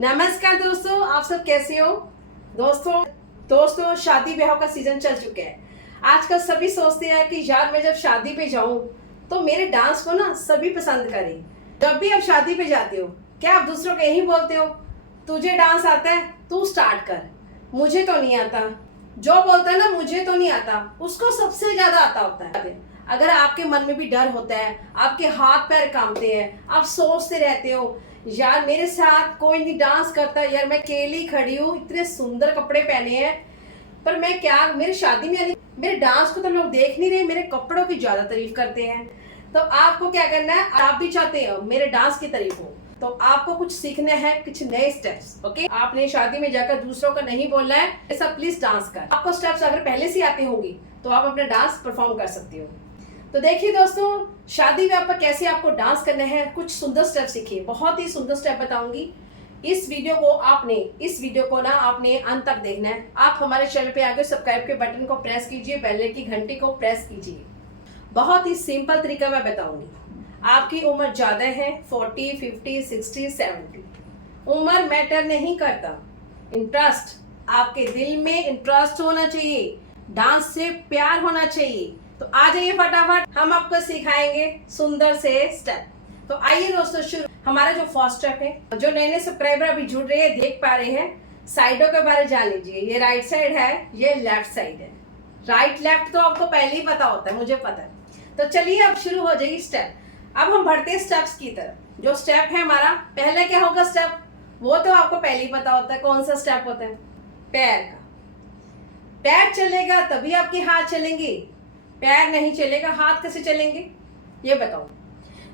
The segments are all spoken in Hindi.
नमस्कार दोस्तों, आप सब कैसे हो। दोस्तों शादी ब्याह का सीजन चल चुका है। आजकल सभी सोचते हैं कि यार मैं जब शादी पे जाऊं तो मेरे डांस को ना सभी पसंद करें। जब भी आप शादी पे जाते हो क्या आप दूसरों को यही बोलते हो, तुझे डांस आता है तू स्टार्ट कर, मुझे तो नहीं आता। जो बोलता है ना मुझे तो नहीं आता, उसको सबसे ज्यादा आता होता है। अगर आपके मन में भी डर होता है, आपके हाथ पैर कांपते हैं, आप सोचते रहते हो यार मेरे साथ कोई नहीं डांस करता, यार मैं अकेली खड़ी हूँ, इतने सुंदर कपड़े पहने हैं पर मैं क्या, मेरी शादी में आने मेरे डांस को तो लोग देख नहीं रहे, मेरे कपड़ों की ज्यादा तारीफ करते हैं। तो आपको क्या करना है, आप भी चाहते हो मेरे डांस की तारीफ हो तो आपको कुछ सीखना है, कुछ नए स्टेप्स। ओके, आपने शादी में जाकर दूसरों को नहीं बोलना है ऐसा प्लीज डांस कर। आपको स्टेप्स अगर पहले से आते होंगी तो आप अपना डांस परफॉर्म कर सकते हो। तो देखिए दोस्तों, शादी में आपका कैसे आपको डांस करना है, कुछ सुंदर स्टेप सीखिए। बहुत ही सुंदर स्टेप बताऊंगी। इस वीडियो को ना आपने अंत तक देखना है। आप हमारे चैनल पे आगे सब्सक्राइब के बटन को प्रेस कीजिए, बेल की घंटी को प्रेस कीजिए। बहुत ही सिंपल तरीका मैं बताऊंगी। आपकी उम्र ज्यादा है, 40, 50, 60, 70, उम्र मैटर नहीं करता। इंटरेस्ट, आपके दिल में इंटरेस्ट होना चाहिए, डांस से प्यार होना चाहिए। तो आ जाइए फटाफट, हम आपको सिखाएंगे सुंदर से स्टेप। तो आइए दोस्तों शुरू। हमारा जो फर्स्ट स्टेप है, जो नए नए सब्सक्राइबर अभी जुड़ रहे हैं देख पा रहे हैं, साइडों के बारे जान लीजिए। ये राइट साइड है, ये लेफ्ट साइड है। राइट लेफ्ट तो आपको पहले ही पता होता है, मुझे पता है। तो चलिए अब शुरू हो जाइए स्टेप। अब हम बढ़ते हैं स्टेप्स की तरफ। जो स्टेप है हमारा पहला क्या होगा स्टेप, वो तो आपको पहले ही पता होता है। कौन सा स्टेप होता है, पैर का। पैर चलेगा तभी आपके हाथ चलेंगे, पैर नहीं चलेगा हाथ कैसे चलेंगे ये बताओ।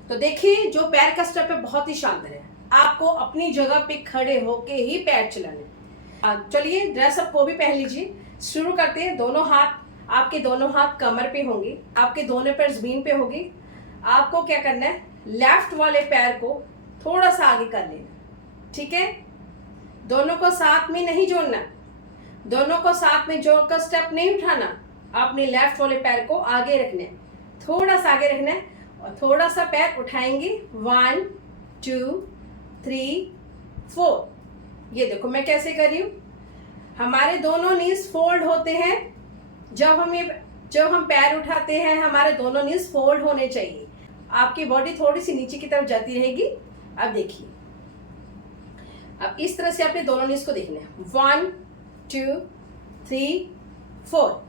तो देखिए जो पैर का स्टेप है बहुत ही शानदार है। आपको अपनी जगह पे खड़े होके ही पैर चलाने। चलिए ड्रेसअप को भी पहन लीजिए। शुरू करते हैं। आपके दोनों हाथ कमर पे होंगे, आपके दोनों पैर जमीन पे होंगे। आपको क्या करना है, लेफ्ट वाले पैर को थोड़ा सा आगे कर लेना, ठीक है। दोनों को साथ में नहीं जोड़ना, दोनों को साथ में जोड़कर स्टेप नहीं उठाना। आपने लेफ्ट वाले पैर को आगे रखना है, थोड़ा सा आगे रखना है और थोड़ा सा पैर उठाएंगे। 1 2 3 4। ये देखो मैं कैसे कर रही हूँ। हमारे दोनों नीज फोल्ड होते हैं। जब हम पैर उठाते हैं हमारे दोनों नीज फोल्ड होने चाहिए। आपकी बॉडी थोड़ी सी नीचे की तरफ जाती रहेगी। अब देखिए, अब इस तरह से आपने दोनों नीज को देखना है। 1 2 3 4।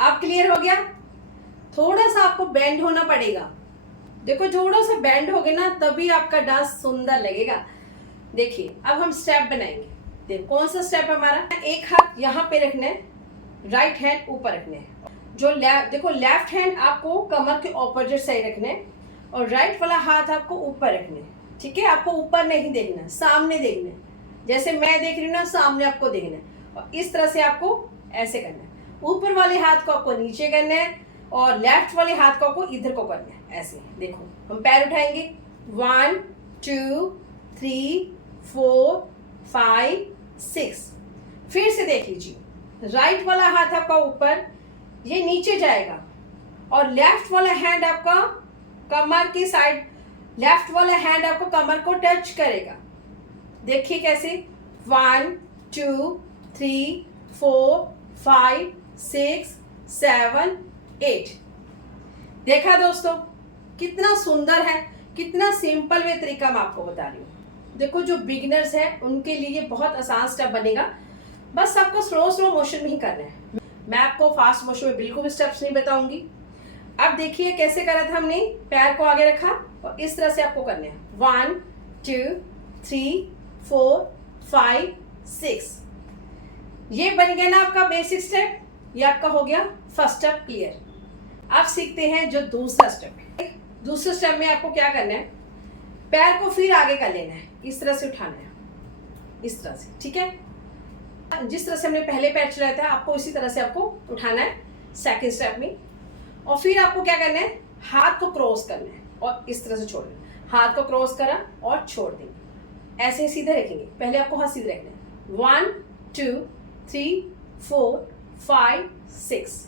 अब क्लियर हो गया। थोड़ा सा आपको बेंड होना पड़ेगा। देखो थोड़ा सा बेंड हो गया ना तभी आपका डांस सुंदर लगेगा। देखिए अब हम स्टेप बनाएंगे। देखो कौन सा स्टेप हमारा, एक हाथ यहाँ पे रखना है, राइट हैंड ऊपर रखना है। देखो लेफ्ट हैंड आपको कमर के ऑपोजिट साइड रखना है और राइट वाला हाथ आपको ऊपर रखना है, ठीक है। आपको ऊपर नहीं देखना है, सामने देखना है। जैसे मैं देख रही हूँ ना, सामने आपको देखना है और इस तरह से आपको ऐसे करना है। ऊपर वाले हाथ को आपको नीचे करना है और लेफ्ट वाले हाथ को आपको इधर को करना है, ऐसे। देखो हम पैर उठाएंगे। 1 2 3 4 5 6। फिर से देख लीजिए, राइट वाला हाथ आपका ऊपर, ये नीचे जाएगा और लेफ्ट वाला हैंड आपका कमर की साइड, लेफ्ट वाला हैंड आपको कमर को टच करेगा। देखिए कैसे। 1 2 3 4 5 6 7 8। देखा दोस्तों कितना सुंदर है, कितना सिंपल वे तरीका मैं आपको बता रही हूँ। देखो जो बिगिनर्स हैं उनके लिए बहुत आसान स्टेप बनेगा। बस आपको स्लो मोशन में ही करना है। मैं आपको फास्ट मोशन में बिल्कुल भी स्टेप्स नहीं बताऊंगी। अब देखिए कैसे करा था हमने, पैर को आगे रखा और इस तरह से आपको करना है। 1 2 3 4 5 6। ये बन गया ना आपका बेसिक स्टेप। ये आपका हो गया फर्स्ट स्टेप क्लियर। अब सीखते हैं जो दूसरा स्टेप है। दूसरे स्टेप में आपको क्या करना है, पैर को फिर आगे कर लेना है, इस तरह से उठाना है, इस तरह से, ठीक है। जिस तरह से हमने पहले पैर चलाया था आपको इसी तरह से आपको उठाना है सेकंड स्टेप में। और फिर आपको क्या करना है, हाथ को क्रॉस करना है और इस तरह से छोड़ना है। हाथ को क्रॉस करा और छोड़ देंगे, ऐसे ही सीधे रखेंगे। पहले आपको हाथ सीधे रखना है। 1 2 3 4 5 6।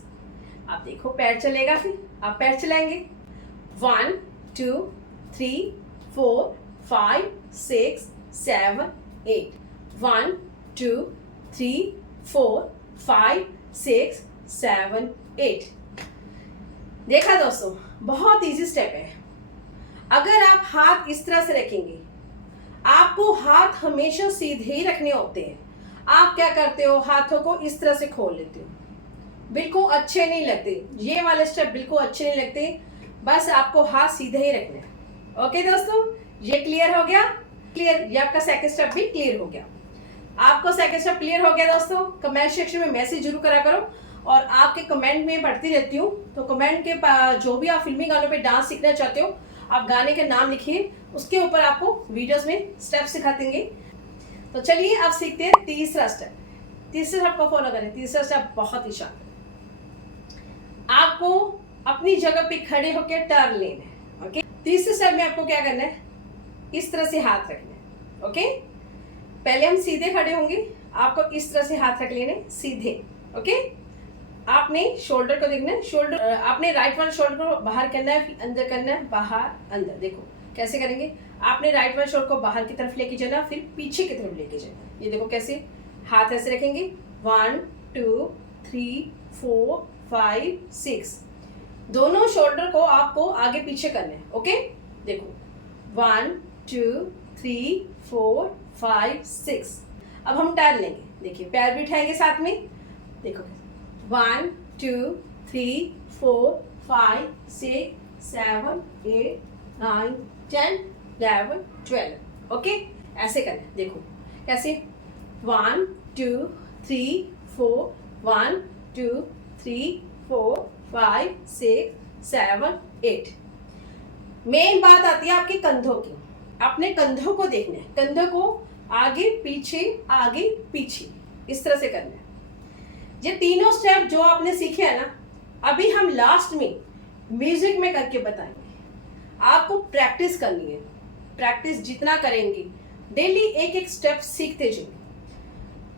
आप देखो पैर चलेगा, फिर आप पैर चलाएंगे। 1 2 3 4 5 6 7 8 1 2 3 4 5 6 7 8। देखा दोस्तों, बहुत इजी स्टेप है। अगर आप हाथ इस तरह से रखेंगे, आपको हाथ हमेशा सीधे ही रखने होते हैं। आप क्या करते हो, हाथों को इस तरह से खोल लेते हो, बिल्कुल अच्छे नहीं लगते। ये वाले स्टेप बिल्कुल अच्छे नहीं लगते, बस आपको हाथ सीधे ही रखना है। ओके दोस्तों, ये क्लियर हो गया? क्लियर, ये आपका सेकंड स्टेप भी क्लियर हो गया। आपको सेकंड स्टेप क्लियर हो गया दोस्तों? कमेंट सेक्शन में मैसेज जरूर करा करो, और आपके कमेंट में पढ़ती रहती हूँ, तो कमेंट के जो भी आप फिल्मी गानों पे डांस सीखना चाहते हो, आप गाने के नाम लिखिए, उसके ऊपर आपको वीडियोस में स्टेप सिखा देंगे। तो चलिए अब सीखते हैं तीसरा स्टेप। तीसरे स्टेप को फॉलो करें। तीसरा स्टेप बहुत ही शानदार। आपको अपनी जगह पे खड़े होकर टर्न लेना है। ओके, तीसरे स्टेप में आपको क्या करना है, इस तरह से हाथ रखना है। ओके, पहले हम सीधे खड़े होंगे, आपको इस तरह से हाथ रख लेने सीधे। ओके, आपने शोल्डर को देखना है, शोल्डर आपने राइट वाले शोल्डर को बाहर करना है, फिर अंदर करना है, बाहर अंदर। देखो कैसे करेंगे, आपने राइट वाले शोल्डर को बाहर की तरफ लेके जाना, फिर पीछे की तरफ लेके जाना। ये देखो कैसे, हाथ ऐसे रखेंगे, 1 2 3 4 5 6। दोनों शोल्डर को आपको आगे पीछे करना है। ओके, देखो 1 2 3 4 5 6। अब हम टर्न लेंगे, देखिए पैर भी उठाएंगे साथ में। देखो 1 2 3 4 5 6 7 8 9 10 11 12। ओके, ऐसे करना है। देखो कैसे, 1 2 3 4 1 2 3 4 5 6 7 8। मेन बात आती है आपके कंधों की। अपने कंधों को देखना है, कंधों को आगे पीछे इस तरह से करना है। ये तीनों स्टेप जो आपने सीखे हैं ना, अभी हम लास्ट में म्यूजिक में करके बताएंगे। आपको प्रैक्टिस करनी है। प्रैक्टिस जितना करेंगे, डेली एक एक स्टेप सीखते जाइए।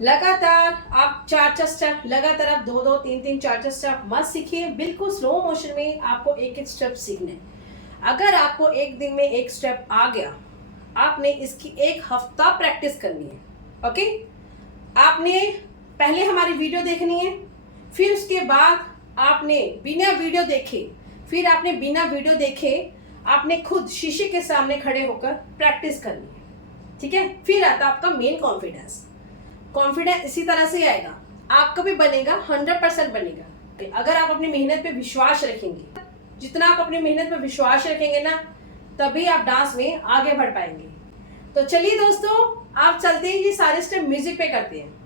लगातार आप 4 स्टेप, लगातार आप 2 3 4 स्टेप मत सीखिए, बिल्कुल स्लो मोशन में आपको एक एक स्टेप सीखना है। अगर आपको एक दिन में एक स्टेप आ गया, आपने इसकी 1 हफ्ता प्रैक्टिस करनी है। ओके, आपने पहले हमारी वीडियो देखनी है, फिर उसके बाद आपने बिना वीडियो देखे, फिर आपने बिना वीडियो देखे आपने खुद शीशे के सामने खड़े होकर प्रैक्टिस करनी है। ठीक है, फिर आता आपका मेन कॉन्फिडेंस। कॉन्फिडेंस इसी तरह से आएगा, आपका भी बनेगा, 100% बनेगा। अगर आप अपनी मेहनत पे विश्वास रखेंगे, जितना आप अपनी मेहनत पे विश्वास रखेंगे ना, तभी आप डांस में आगे बढ़ पाएंगे। तो चलिए दोस्तों, आप चलते हैं, ये सारे स्टेप म्यूजिक पे करते हैं।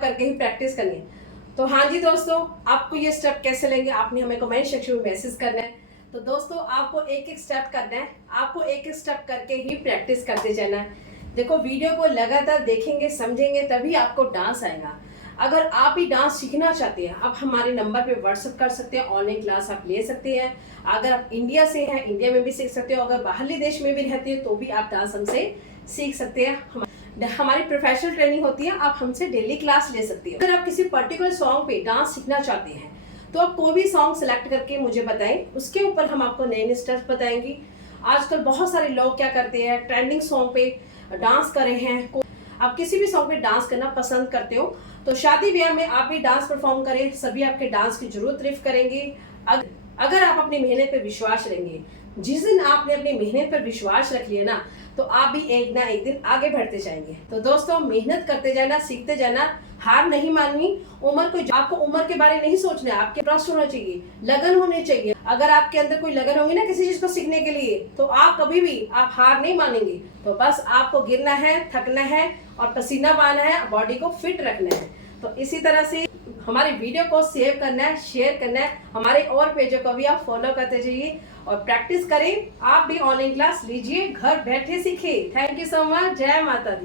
करके ही प्रैक्टिस करनी है। तो हाँ जी दोस्तों, आपको ये स्टेप कैसे लेंगे, आपने हमें कमेंट सेक्शन में मैसेज करना है। तो दोस्तों, आपको एक एक स्टेप करना है, आपको एक एक स्टेप करके ही प्रैक्टिस करते जाना है। देखो, वीडियो को लगातार देखेंगे, समझेंगे, तभी आपको डांस आएगा। अगर आप ही डांस सीखना चाहते हैं, आप हमारे नंबर पे व्हाट्सएप कर सकते हैं, ऑनलाइन क्लास आप ले सकते हैं। अगर आप इंडिया से हैं, इंडिया में भी सीख सकते हो। अगर बाहरले देश में भी रहते हैं, तो भी आप डांस हमसे सीख सकते हैं। हमारी प्रोफेशनल ट्रेनिंग होती है, आप हमसे डेली क्लास ले सकती है। अगर आप किसी पर्टिकुलर सॉन्ग पे डांस सीखना चाहते हैं, तो आप कोई भी सॉन्ग सेलेक्ट करके मुझे बताएं, उसके ऊपर हम आपको नए नए स्टेप्स बताएंगे। आजकल बहुत सारे लोग क्या करते हैं, ट्रेंडिंग सॉन्ग पे डांस कर रहे हैं। आप किसी भी सॉन्ग पे डांस करना पसंद करते हो, तो शादी ब्याह में आप भी डांस परफॉर्म करें, सभी आपके डांस की जरूर तारीफ करेंगे। अगर आप अपनी मेहनत पे विश्वास रखेंगे, जिस दिन आपने अपनी मेहनत पर विश्वास रख लिया ना, तो आप भी एक ना एक दिन आगे बढ़ते जाएंगे। तो दोस्तों, मेहनत करते जाना, सीखते जाना, हार नहीं माननी। उम्र को, आपको उम्र के बारे में नहीं सोचना है, आपके ट्रस्ट होना चाहिए, लगन होनी चाहिए। अगर आपके अंदर कोई लगन होगी ना किसी चीज को सीखने के लिए, तो आप कभी भी आप हार नहीं मानेंगे। तो बस आपको गिरना है, थकना है और पसीना बहाना है, बॉडी को फिट रखना है। तो इसी तरह से हमारी वीडियो को सेव करना है, शेयर करना है, हमारे और पेजों को भी आप फॉलो करते जाइए। और प्रैक्टिस करें। आप भी ऑनलाइन क्लास लीजिए, घर बैठे सीखे। Thank you so much. जय माता दी।